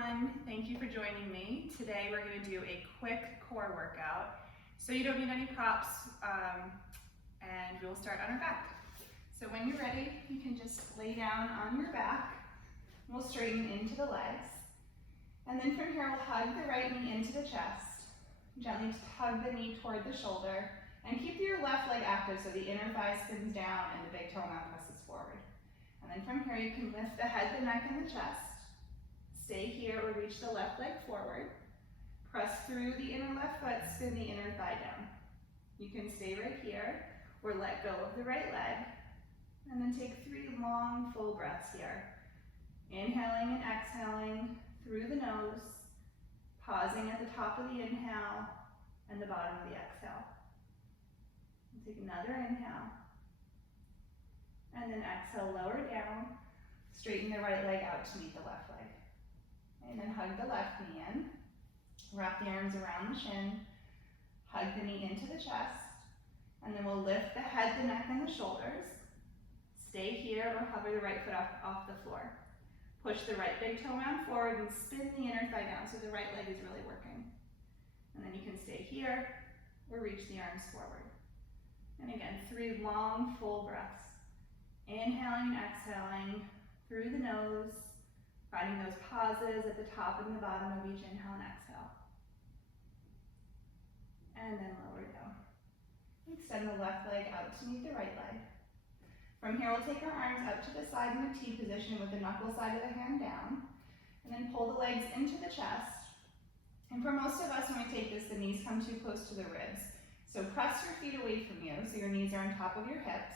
everyone. Thank you for joining me. Today we're going to do a quick core workout. So you don't need any props, and we'll start on our back. So when you're ready, you can just lay down on your back. We'll straighten into the legs. And then from here, we'll hug the right knee into the chest. Gently tug the knee toward the shoulder. And keep your left leg active so the inner thigh spins down and the big toe mound presses forward. And then from here, you can lift the head, the neck, and the chest. Stay here or reach the left leg forward. Press through the inner left foot, spin the inner thigh down. You can stay right here or let go of the right leg. And then take 3 long, full breaths here. Inhaling and exhaling through the nose, pausing at the top of the inhale and the bottom of the exhale. Take another inhale. And then exhale, lower down. Straighten the right leg out to meet the left leg. And then hug the left knee in. Wrap the arms around the shin. Hug the knee into the chest. And then we'll lift the head, the neck, and the shoulders. Stay here or hover the right foot off the floor. Push the right big toe mound forward and spin the inner thigh down so the right leg is really working. And then you can stay here or reach the arms forward. And again, 3 long, full breaths. Inhaling and exhaling through the nose, finding those pauses at the top and the bottom of each inhale and exhale. And then lower down. Extend the left leg out to meet the right leg. From here, we'll take our arms out to the side in a T position with the knuckle side of the hand down. And then pull the legs into the chest. And for most of us, when we take this, the knees come too close to the ribs. So press your feet away from you so your knees are on top of your hips.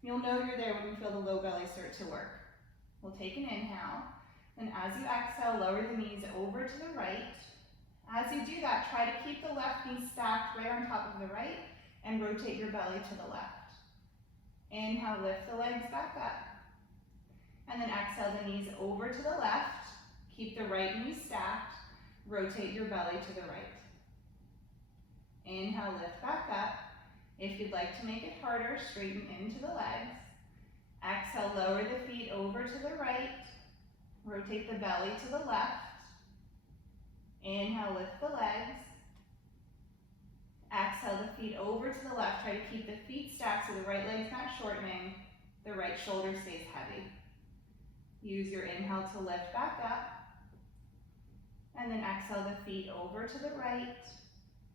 You'll know you're there when you feel the low belly start to work. We'll take an inhale. And as you exhale, lower the knees over to the right. As you do that, try to keep the left knee stacked right on top of the right and rotate your belly to the left. Inhale, lift the legs back up. And then exhale the knees over to the left. Keep the right knee stacked. Rotate your belly to the right. Inhale, lift back up. If you'd like to make it harder, straighten into the legs. Exhale, lower the feet over to the right. Rotate the belly to the left. Inhale, lift the legs. Exhale the feet over to the left. Try to keep the feet stacked so the right leg's not shortening. The right shoulder stays heavy. Use your inhale to lift back up. And then exhale the feet over to the right.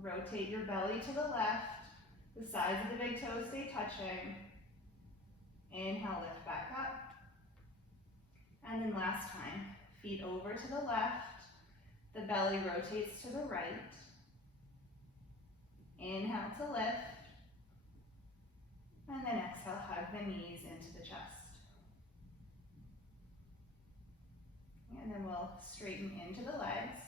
Rotate your belly to the left. The sides of the big toes stay touching. Inhale, lift back up. And then last time, feet over to the left. The belly rotates to the right. Inhale to lift. And then exhale, hug the knees into the chest. And then we'll straighten into the legs.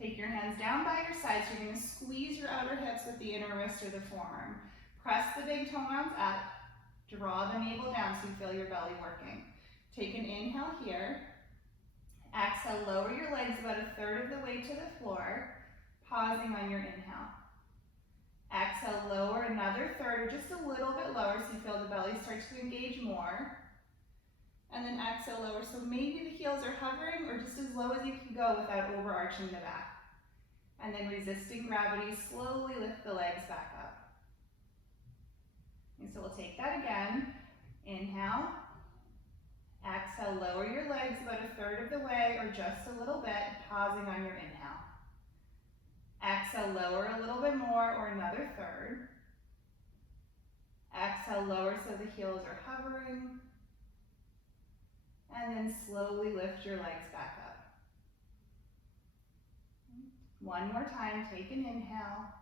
Take your hands down by your sides. You're going to squeeze your outer hips with the inner wrist or the forearm. Press the big toe mounds up. Draw the navel down so you feel your belly working. Take an inhale here. Exhale, lower your legs about 1/3 of the way to the floor, pausing on your inhale. Exhale, lower another 1/3 or just a little bit lower so you feel the belly starts to engage more. And then exhale, lower. So maybe the heels are hovering or just as low as you can go without overarching the back. And then resisting gravity, slowly lift the legs back up. And so we'll take that again. Inhale. Exhale, lower your legs about 1/3 of the way or just a little bit, pausing on your inhale. Exhale, lower a little bit more or another 1/3. Exhale, lower so the heels are hovering. And then slowly lift your legs back up. One more time, take an inhale.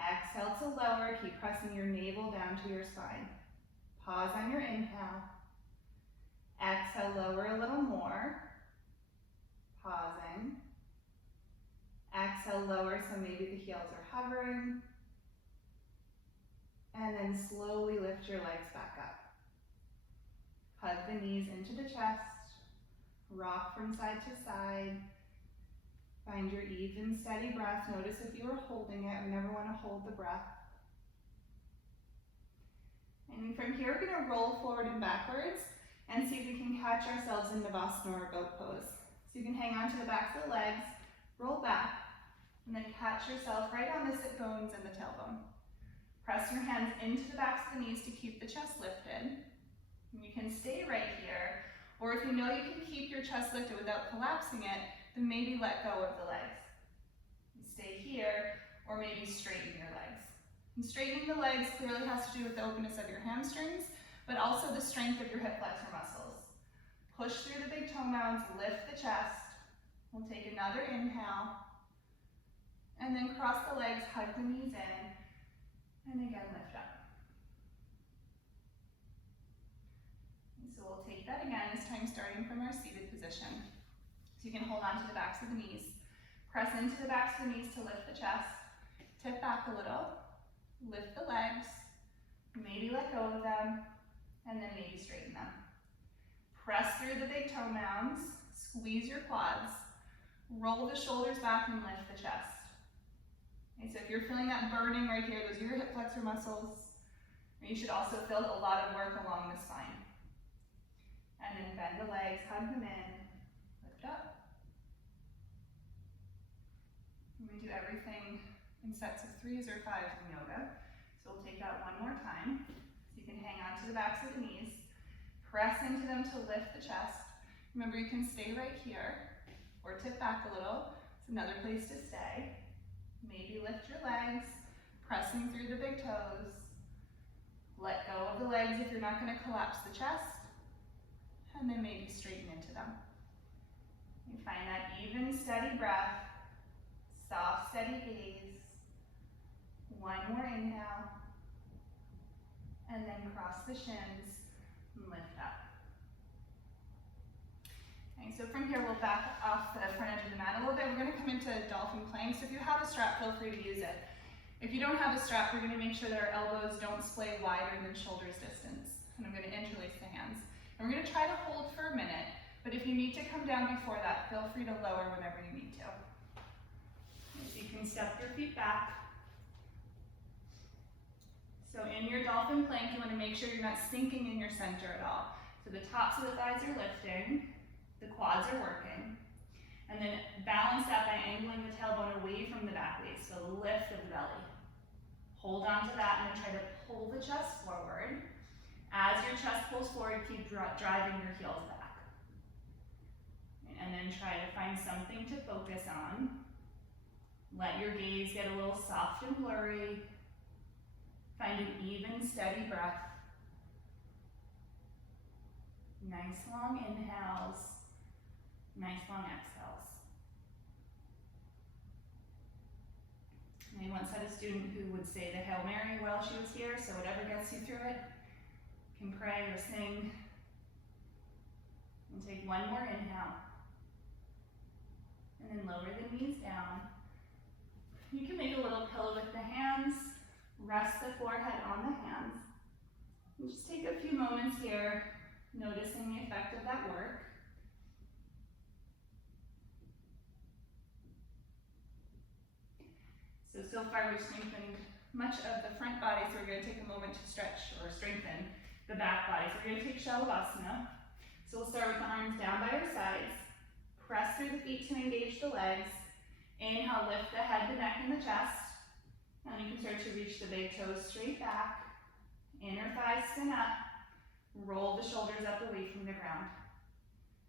Exhale to lower, keep pressing your navel down to your spine. Pause on your inhale. Exhale, lower a little more. Pausing. Exhale, lower so maybe the heels are hovering. And then slowly lift your legs back up. Hug the knees into the chest. Rock from side to side. Find your even, steady breath. Notice if you are holding it. We never want to hold the breath. And from here, we're going to roll forward and backwards and see if we can catch ourselves in Navasana or boat pose. So you can hang on to the backs of the legs, roll back, and then catch yourself right on the sit bones and the tailbone. Press your hands into the backs of the knees to keep the chest lifted. And you can stay right here, or if you know you can keep your chest lifted without collapsing it, then maybe let go of the legs. You stay here, or maybe straighten your legs. And straightening the legs clearly has to do with the openness of your hamstrings, but also the strength of your hip flexor muscles. Push through the big toe mounds, lift the chest. We'll take another inhale, and then cross the legs, hug the knees in, and again lift up. And so we'll take that again, this time starting from our seated position. So you can hold on to the backs of the knees. Press into the backs of the knees to lift the chest. Tip back a little, lift the legs, maybe let go of them, and then maybe straighten them. Press through the big toe mounds, squeeze your quads, roll the shoulders back and lift the chest. Okay, so if you're feeling that burning right here, those are your hip flexor muscles. You should also feel a lot of work along the spine. And then bend the legs, hug them in, lift up. We do everything in sets of 3s or 5s in yoga. So we'll take that one more time. So you can hang on to the backs of the knees, press into them to lift the chest. Remember, you can stay right here or tip back a little. It's another place to stay. Maybe lift your legs, pressing through the big toes. Let go of the legs if you're not going to collapse the chest. And then maybe straighten into them. You find that even, steady breath, soft, steady gaze. One more inhale. And then cross the shins and lift up. Okay, so from here, we'll back off the front edge of the mat a little bit. We're going to come into dolphin plank. So if you have a strap, feel free to use it. If you don't have a strap, we're going to make sure that our elbows don't splay wider than shoulders distance. And I'm going to interlace the hands. And we're going to try to hold for a minute, but if you need to come down before that, feel free to lower whenever you need to. So you can step your feet back. So in your dolphin plank, you want to make sure you're not sinking in your center at all. So the tops of the thighs are lifting, the quads are working, and then balance that by angling the tailbone away from the back waist, so the lift of the belly. Hold on to that and then try to pull the chest forward. As your chest pulls forward, keep driving your heels back. And then try to find something to focus on. Let your gaze get a little soft and blurry. Find an even, steady breath. Nice long inhales, nice long exhales. I once had a student who would say the Hail Mary while she was here, so whatever gets you through it, you can pray or sing. And take one more inhale. And then lower the knees down. You can make a little pillow with the hands. Rest the forehead on the hands. And just take a few moments here, noticing the effect of that work. So far we've strengthened much of the front body, so we're going to take a moment to stretch or strengthen the back body. So we're going to take Shavasana. So we'll start with the arms down by our sides. Press through the feet to engage the legs. Inhale, lift the head, the neck, and the chest. And you can start to reach the big toes straight back. Inner thighs spin up. Roll the shoulders up away from the ground.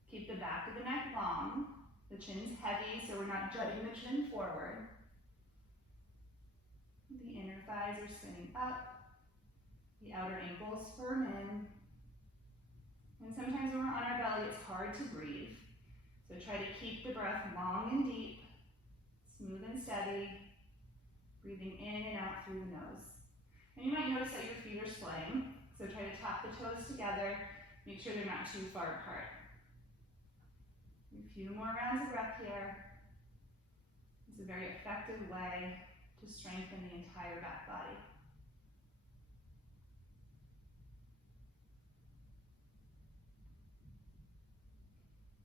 Keep the back of the neck long. The chin's heavy, so we're not jutting the chin forward. The inner thighs are spinning up. The outer ankles firm in. And sometimes when we're on our belly, it's hard to breathe. So try to keep the breath long and deep, smooth and steady, breathing in and out through the nose. And you might notice that your feet are swaying, so try to tap the toes together, make sure they're not too far apart. A few more rounds of breath here. It's a very effective way to strengthen the entire back body.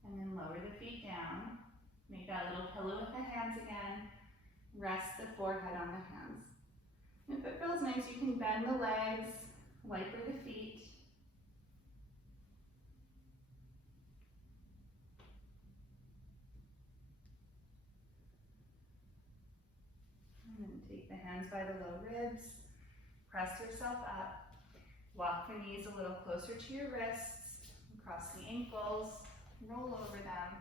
And then lower the feet down. Make that little pillow with the hands again. Rest the forehead on the hands. And if it feels nice, you can bend the legs, wiper the feet. hands by the low ribs. Press yourself up. Walk the knees a little closer to your wrists, across the ankles, roll over them,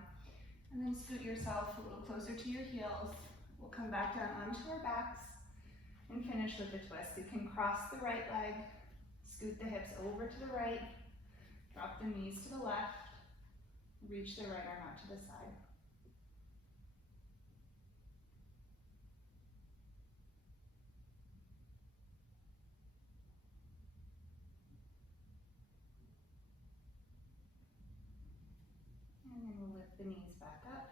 and then scoot yourself a little closer to your heels. We'll come back down onto our backs and finish with a twist. You can cross the right leg, scoot the hips over to the right, drop the knees to the left, reach the right arm out to the side. And then we'll lift the knees back up.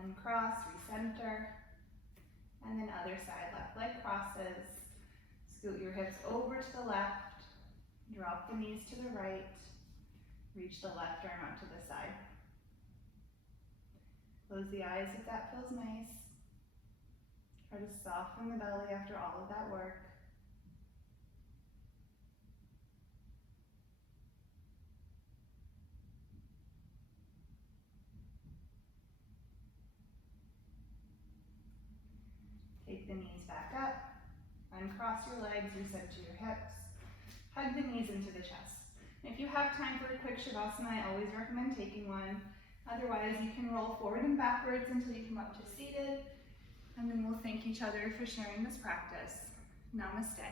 Uncross, recenter, and then other side, left leg crosses. Scoot your hips over to the left, drop the knees to the right, reach the left arm out to the side. Close the eyes if that feels nice. Try to soften the belly after all of that work. Take the knees back up, uncross your legs, recenter your hips, hug the knees into the chest. If you have time for a quick Shavasana, I always recommend taking one. Otherwise, you can roll forward and backwards until you come up to seated, and then we'll thank each other for sharing this practice. Namaste.